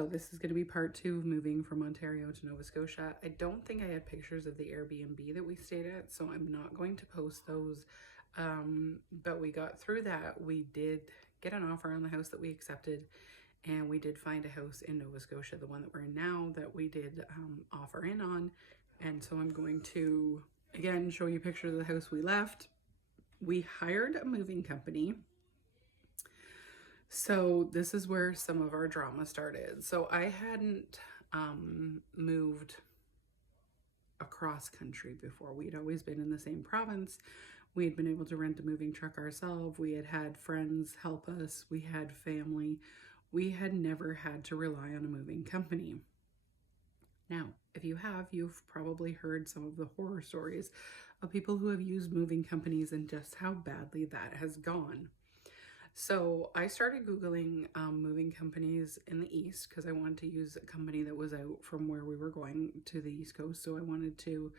So this is going to be part 2 of moving from Ontario to Nova Scotia. I don't think I had pictures of the Airbnb that we stayed at, so I'm not going to post those. But we got through that. We did get an offer on the house that we accepted, and we did find a house in Nova Scotia, the one that we're in now, that we did offer in on. And so I'm going to, again, show you pictures of the house we left. We hired a moving company. So this is where some of our drama started. So I hadn't moved across country before. We'd always been in the same province. We had been able to rent a moving truck ourselves. We had had friends help us. We had family. We had never had to rely on a moving company. Now, if you have, you've probably heard some of the horror stories of people who have used moving companies and just how badly that has gone. So I started Googling moving companies in the East because I wanted to use a company that was out from where we were going to the East Coast. So I wanted to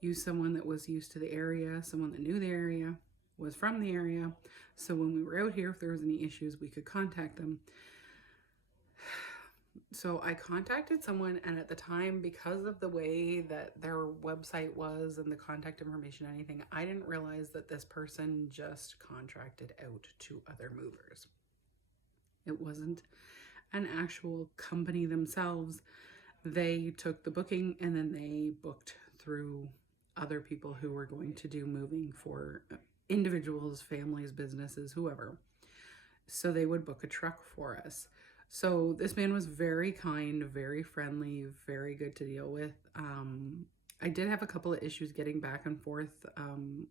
use someone that was used to the area, someone that knew the area, was from the area. So when we were out here, if there was any issues, we could contact them. So I contacted someone, and at the time, because of the way that their website was and the contact information, anything, I didn't realize that this person just contracted out to other movers. It wasn't an actual company themselves. They took the booking and then they booked through other people who were going to do moving for individuals, families, businesses, whoever. So they would book a truck for us. So this man was very kind, very friendly, very good to deal with. I did have a couple of issues getting back and forth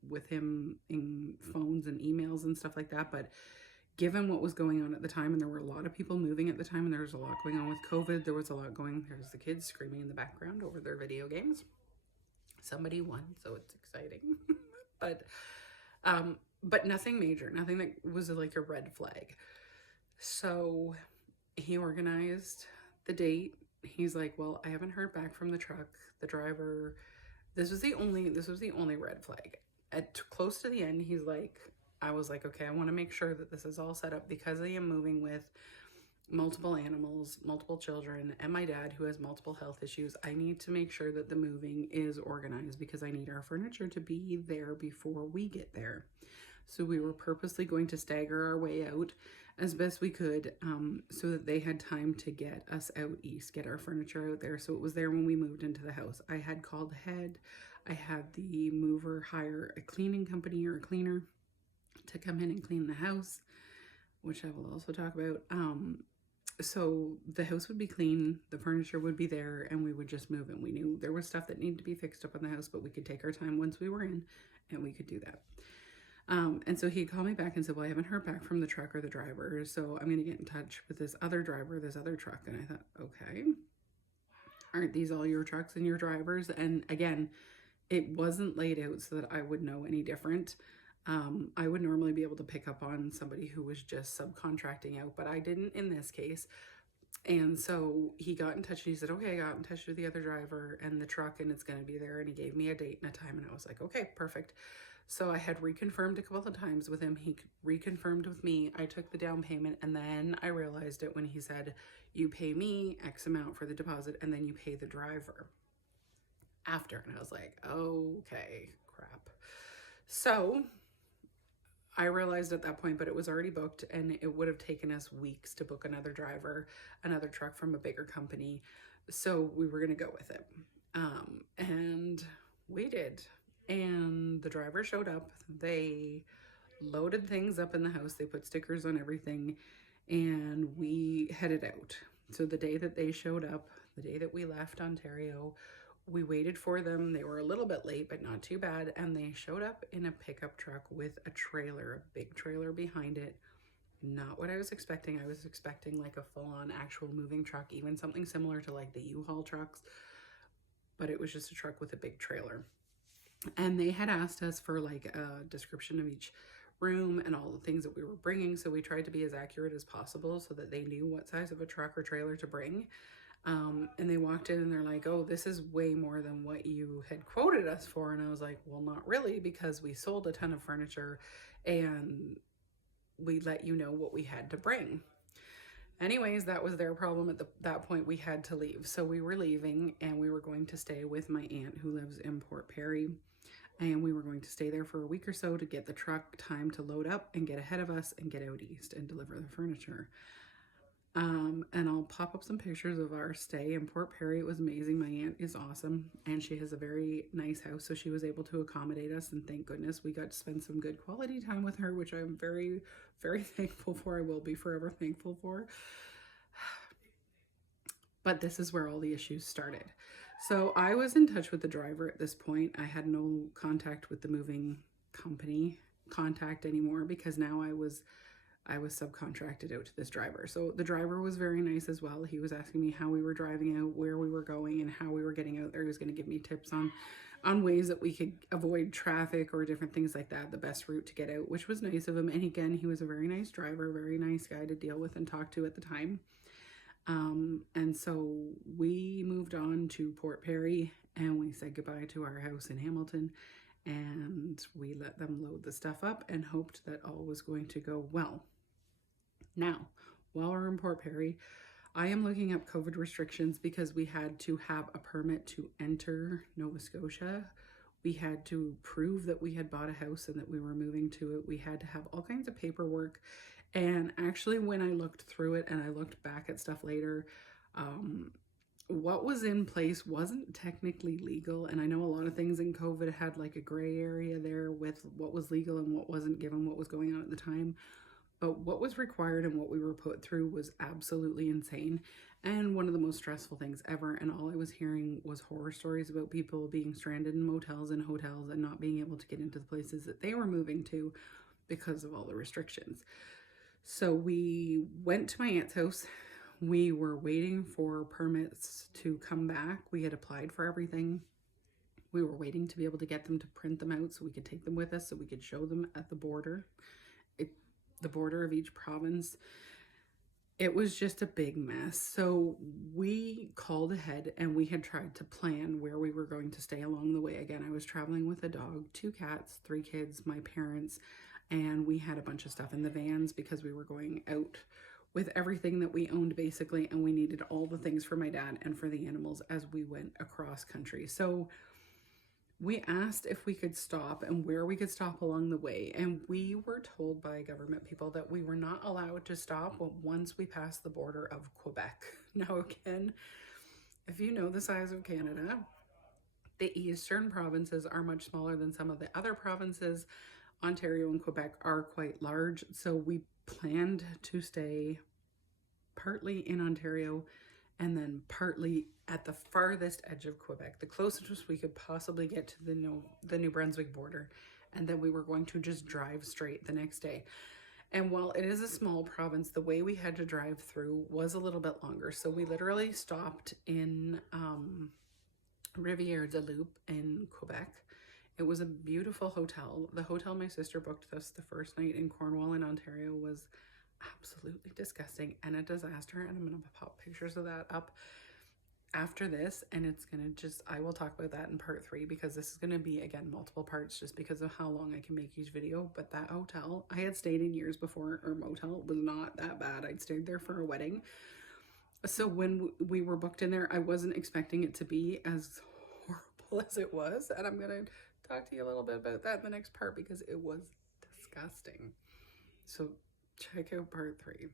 with him in phones and emails and stuff like that. But given what was going on at the time, and there were a lot of people moving at the time, and there was a lot going on with COVID, there was a lot going, there's the kids screaming in the background over their video games. Somebody won, so it's exciting. But nothing major, nothing that was like a red flag. So he organized the date. He's like, well, I haven't heard back from the truck, the driver. This was the only red flag. At close to the end, he's like, I was like, okay, I want to make sure that this is all set up because I am moving with multiple animals, multiple children, and my dad who has multiple health issues. I need to make sure that the moving is organized because I need our furniture to be there before we get there. So we were purposely going to stagger our way out as best we could so that they had time to get us out east, get our furniture out there. So it was there when we moved into the house. I had called ahead. I had the mover hire a cleaning company or a cleaner to come in and clean the house, which I will also talk about. So the house would be clean, the furniture would be there, and we would just move in. We knew there was stuff that needed to be fixed up in the house, but we could take our time once we were in, and we could do that. And so he called me back and said, well, I haven't heard back from the truck or the driver, so I'm going to get in touch with this other driver, this other truck. And I thought, okay, aren't these all your trucks and your drivers? And again, it wasn't laid out so that I would know any different. I would normally be able to pick up on somebody who was just subcontracting out, but I didn't in this case. And so he got in touch and he said, okay, I got in touch with the other driver and the truck and it's going to be there. And he gave me a date and a time and I was like, okay, perfect. So I had reconfirmed a couple of times with him. He reconfirmed with me. I took the down payment and then I realized it when he said, you pay me X amount for the deposit and then you pay the driver after. And I was like, okay, crap. So I realized at that point, but it was already booked and it would have taken us weeks to book another driver, another truck from a bigger company. So we were going to go with it. And we did. And the driver showed up. They loaded things up in the house. They put stickers on everything and we headed out. So the day that they showed up, the day that we left Ontario, we waited for them. They were a little bit late, but not too bad. And they showed up in a pickup truck with a trailer, a big trailer behind it. Not what I was expecting. I was expecting like a full-on actual moving truck, even something similar to like the U-Haul trucks. But it was just a truck with a big trailer. And they had asked us for like a description of each room and all the things that we were bringing. So we tried to be as accurate as possible so that they knew what size of a truck or trailer to bring. And they walked in and they're like, oh, this is way more than what you had quoted us for. And I was like, well, not really, because we sold a ton of furniture and we let you know what we had to bring. Anyways, that was their problem at that point. We had to leave. So we were leaving and we were going to stay with my aunt who lives in Port Perry. And we were going to stay there for a week or so to get the truck time to load up and get ahead of us and get out east and deliver the furniture. And I'll pop up some pictures of our stay in Port Perry. It was amazing. My aunt is awesome and she has a very nice house, so she was able to accommodate us, and thank goodness we got to spend some good quality time with her, which I'm very, very thankful for. I will be forever thankful for. But this is where all the issues started. So I was in touch with the driver at this point. I had no contact with the moving company contact anymore because now I was subcontracted out to this driver. So the driver was very nice as well. He was asking me how we were driving out, where we were going, and how we were getting out there. He was going to give me tips on ways that we could avoid traffic or different things like that, the best route to get out, which was nice of him. And again, he was a very nice driver, very nice guy to deal with and talk to at the time. And so we moved on to Port Perry and we said goodbye to our house in Hamilton, and we let them load the stuff up and hoped that all was going to go well. Now, while we're in Port Perry, I am looking up COVID restrictions because we had to have a permit to enter Nova Scotia. We had to prove that we had bought a house and that we were moving to it. We had to have all kinds of paperwork. And actually, when I looked through it and I looked back at stuff later, what was in place wasn't technically legal. And I know a lot of things in COVID had like a gray area there with what was legal and what wasn't, given what was going on at the time. But what was required and what we were put through was absolutely insane and one of the most stressful things ever. And all I was hearing was horror stories about people being stranded in motels and hotels and not being able to get into the places that they were moving to because of all the restrictions. So we went to my aunt's house. We were waiting for permits to come back. We had applied for everything. We were waiting to be able to get them to print them out so we could take them with us so we could show them at the border. The border of each province. It was just a big mess. So we called ahead and we had tried to plan where we were going to stay along the way. Again, I was traveling with a dog, 2 cats, 3 kids, my parents, and we had a bunch of stuff in the vans because we were going out with everything that we owned basically, and we needed all the things for my dad and for the animals as we went across country. So we asked if we could stop and where we could stop along the way, and we were told by government people that we were not allowed to stop once we passed the border of Quebec. Now again, if you know the size of Canada, the eastern provinces are much smaller than some of the other provinces. Ontario and Quebec are quite large, so we planned to stay partly in Ontario and then partly at the farthest edge of Quebec, the closest we could possibly get to the New Brunswick border, and then we were going to just drive straight the next day. And while it is a small province, the way we had to drive through was a little bit longer. So we literally stopped in Rivière-du-Loup in Quebec. It was a beautiful hotel. The hotel my sister booked us the first night in Cornwall in Ontario was absolutely disgusting and a disaster, and I'm gonna pop pictures of that up after this, and it's gonna I will talk about that in part 3 because this is gonna be, again, multiple parts just because of how long I can make each video. But that hotel I had stayed in years before, or motel, was not that bad. I'd stayed there for a wedding. So when we were booked in there, I wasn't expecting it to be as horrible as it was, and I'm gonna talk to you a little bit about that in the next part because it was disgusting. So check out part 3.